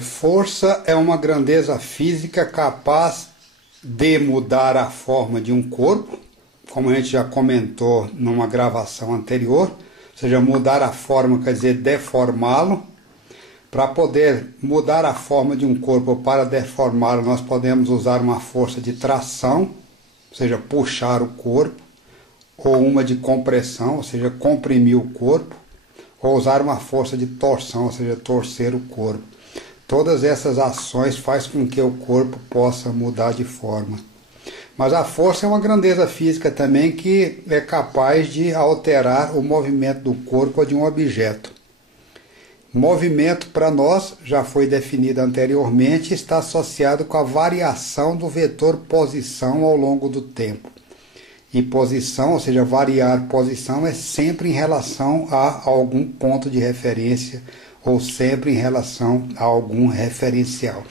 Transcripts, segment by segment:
Força é uma grandeza física capaz de mudar a forma de um corpo, como a gente já comentou numa gravação anterior, ou seja, mudar a forma quer dizer deformá-lo. Para poder mudar a forma de um corpo ou para deformá-lo, nós podemos usar uma força de tração, ou seja, puxar o corpo, ou uma de compressão, ou seja, comprimir o corpo, ou usar uma força de torção, ou seja, torcer o corpo. Todas essas ações fazem com que o corpo possa mudar de forma. Mas a força é uma grandeza física também que é capaz de alterar o movimento do corpo ou de um objeto. Movimento, para nós, já foi definido anteriormente, está associado com a variação do vetor posição ao longo do tempo. E posição, ou seja, variar posição, é sempre em relação a algum ponto de referência ou sempre em relação a algum referencial.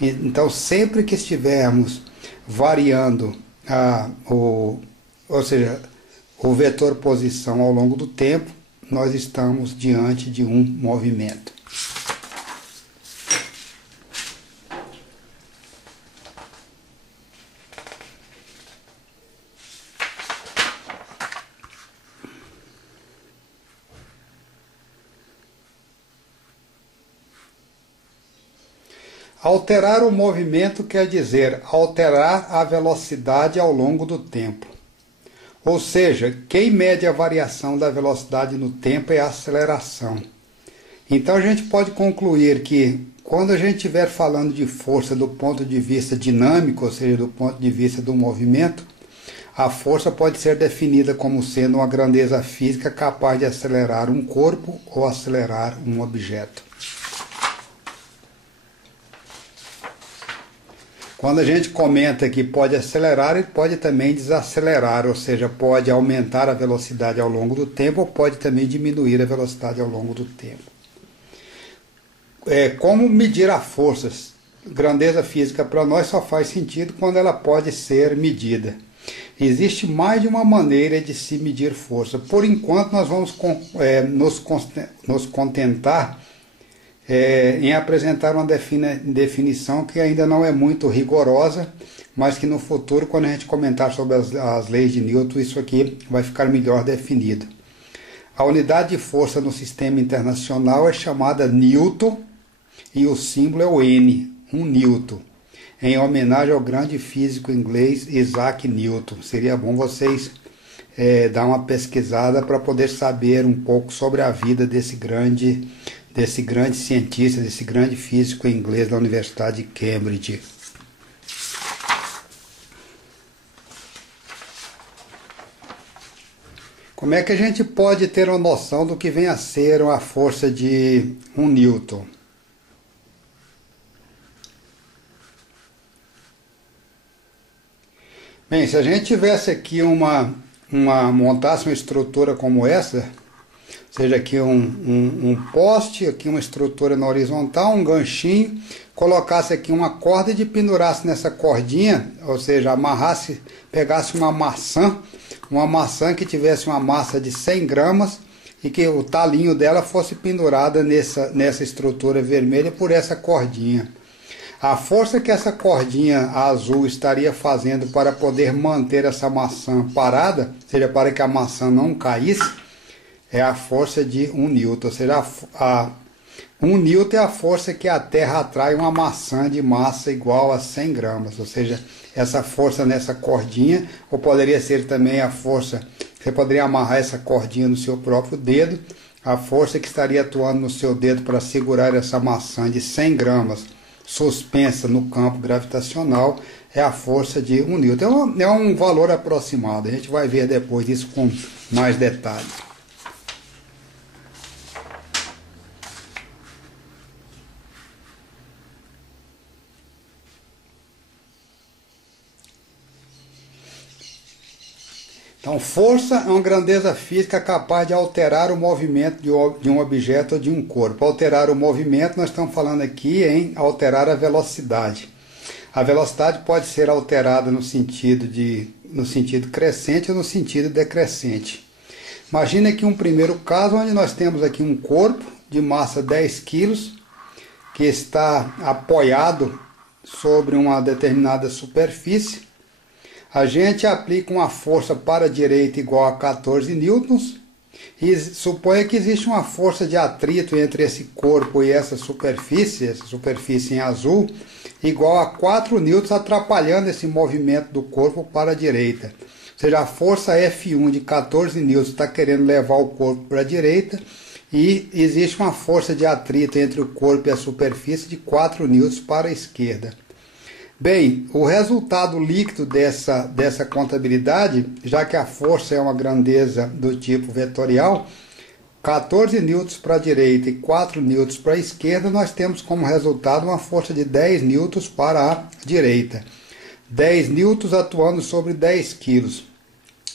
Então, sempre que estivermos variando o vetor posição ao longo do tempo, nós estamos diante de um movimento. Alterar o movimento quer dizer alterar a velocidade ao longo do tempo. Ou seja, quem mede a variação da velocidade no tempo é a aceleração. Então a gente pode concluir que quando a gente estiver falando de força do ponto de vista dinâmico, ou seja, do ponto de vista do movimento, a força pode ser definida como sendo uma grandeza física capaz de acelerar um corpo ou acelerar um objeto. Quando a gente comenta que pode acelerar, ele pode também desacelerar, ou seja, pode aumentar a velocidade ao longo do tempo ou pode também diminuir a velocidade ao longo do tempo. Como medir a força? Grandeza física para nós só faz sentido quando ela pode ser medida. Existe mais de uma maneira de se medir força. Por enquanto nós vamos nos contentar em apresentar uma definição que ainda não é muito rigorosa, mas que no futuro, quando a gente comentar sobre as leis de Newton, isso aqui vai ficar melhor definido. A unidade de força no sistema internacional é chamada Newton e o símbolo é o N, um Newton, em homenagem ao grande físico inglês Isaac Newton. Seria bom vocês dar uma pesquisada para poder saber um pouco sobre a vida desse grande cientista, desse grande físico inglês da Universidade de Cambridge. Como é que a gente pode ter uma noção do que vem a ser a força de 1 Newton? Bem, se a gente tivesse aqui montasse uma estrutura como essa, seja aqui um poste, aqui uma estrutura na horizontal, um ganchinho, colocasse aqui uma corda e pendurasse nessa cordinha, ou seja, amarrasse, pegasse uma maçã que tivesse uma massa de 100 gramas e que o talinho dela fosse pendurada nessa estrutura vermelha por essa cordinha. A força que essa cordinha azul estaria fazendo para poder manter essa maçã parada, ou seja, para que a maçã não caísse, é a força de 1 Newton, ou seja, 1 Newton é a força que a Terra atrai uma maçã de massa igual a 100 gramas, ou seja, essa força nessa cordinha, ou poderia ser também a força, você poderia amarrar essa cordinha no seu próprio dedo, a força que estaria atuando no seu dedo para segurar essa maçã de 100 gramas suspensa no campo gravitacional, é a força de 1 Newton. É um valor aproximado, a gente vai ver depois isso com mais detalhes. Então, força é uma grandeza física capaz de alterar o movimento de um objeto ou de um corpo. Alterar o movimento, nós estamos falando aqui em alterar a velocidade. A velocidade pode ser alterada no sentido crescente ou no sentido decrescente. Imagine aqui um primeiro caso onde nós temos aqui um corpo de massa 10 kg que está apoiado sobre uma determinada superfície, a gente aplica uma força para a direita igual a 14 newtons e suponha que existe uma força de atrito entre esse corpo e essa superfície em azul, igual a 4 newtons, atrapalhando esse movimento do corpo para a direita. Ou seja, a força F1 de 14 newtons está querendo levar o corpo para a direita e existe uma força de atrito entre o corpo e a superfície de 4 newtons para a esquerda. Bem, o resultado líquido dessa contabilidade, já que a força é uma grandeza do tipo vetorial, 14 newtons para a direita e 4 newtons para a esquerda, nós temos como resultado uma força de 10 newtons para a direita. 10 newtons atuando sobre 10 quilos,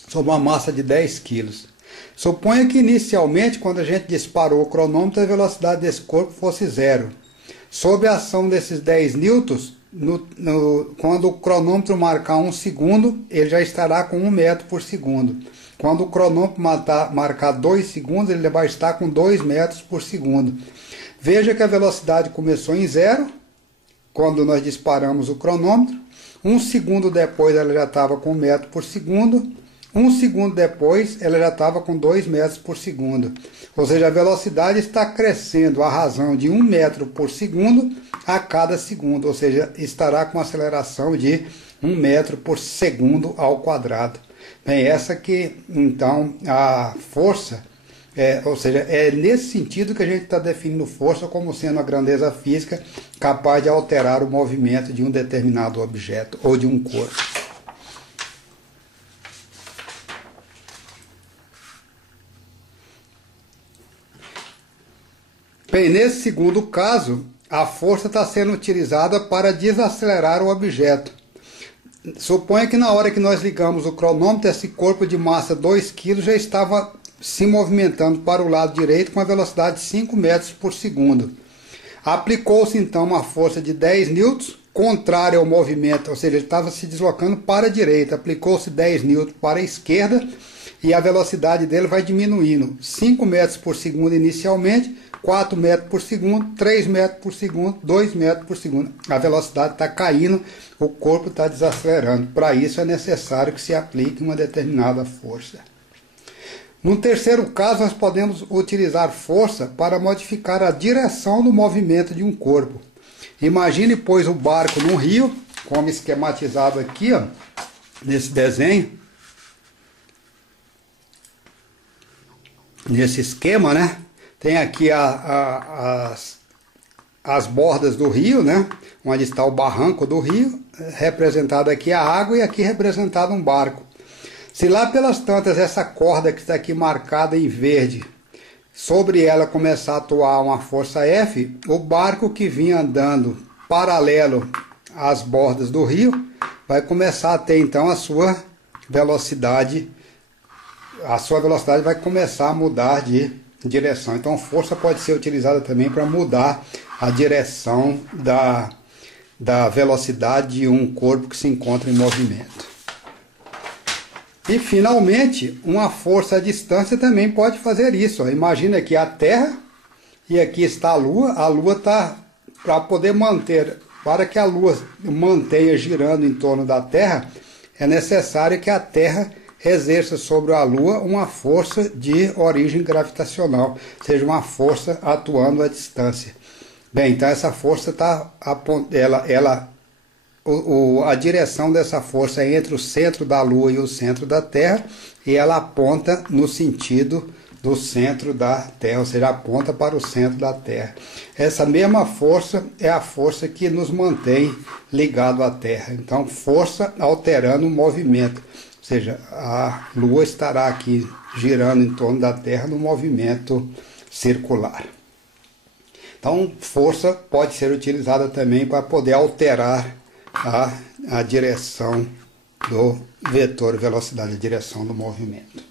sobre uma massa de 10 quilos. Suponha que inicialmente, quando a gente disparou o cronômetro, a velocidade desse corpo fosse zero. Sob a ação desses 10 newtons, quando o cronômetro marcar 1 segundo, ele já estará com 1 metro por segundo. Quando o cronômetro marcar 2 segundos, ele vai estar com 2 metros por segundo. Veja que a velocidade começou em zero, quando nós disparamos o cronômetro. 1 segundo depois ela já estava com 1 metro por segundo. 1 segundo depois ela já estava com 2 metros por segundo. Ou seja, a velocidade está crescendo à razão de 1 metro por segundo a cada segundo. Ou seja, estará com aceleração de 1 metro por segundo ao quadrado. Bem, essa que então a força, ou seja, é nesse sentido que a gente está definindo força como sendo a grandeza física capaz de alterar o movimento de um determinado objeto ou de um corpo. Bem, nesse segundo caso, a força está sendo utilizada para desacelerar o objeto. Suponha que na hora que nós ligamos o cronômetro, esse corpo de massa 2 kg já estava se movimentando para o lado direito com a velocidade de 5 metros por segundo. Aplicou-se então uma força de 10 newtons, contrária ao movimento, ou seja, ele estava se deslocando para a direita. Aplicou-se 10 newtons para a esquerda e a velocidade dele vai diminuindo. 5 metros por segundo inicialmente, 4 metros por segundo, 3 metros por segundo, 2 metros por segundo. A velocidade está caindo, o corpo está desacelerando. Para isso é necessário que se aplique uma determinada força. No terceiro caso, nós podemos utilizar força para modificar a direção do movimento de um corpo. Imagine, pois, o barco num rio, como esquematizado aqui, ó, nesse desenho. Nesse esquema, né? Tem aqui as bordas do rio, né? Onde está o barranco do rio, representado aqui a água e aqui representado um barco. Se lá pelas tantas essa corda que está aqui marcada em verde, sobre ela começar a atuar uma força F, o barco que vinha andando paralelo às bordas do rio vai começar a ter então a sua velocidade vai começar a mudar de direção. Então força pode ser utilizada também para mudar a direção da velocidade de um corpo que se encontra em movimento. E finalmente, uma força à distância também pode fazer isso. Imagina aqui a Terra e aqui está a Lua está para poder manter, para que a Lua mantenha girando em torno da Terra, é necessário que a Terra exerça sobre a Lua uma força de origem gravitacional, seja uma força atuando à distância. Bem, então essa força está, a direção dessa força é entre o centro da Lua e o centro da Terra, e ela aponta no sentido do centro da Terra, ou seja, aponta para o centro da Terra. Essa mesma força é a força que nos mantém ligado à Terra. Então, força alterando o movimento, ou seja, a Lua estará aqui girando em torno da Terra no movimento circular. Então, força pode ser utilizada também para poder alterar a direção do vetor velocidade, a direção do movimento.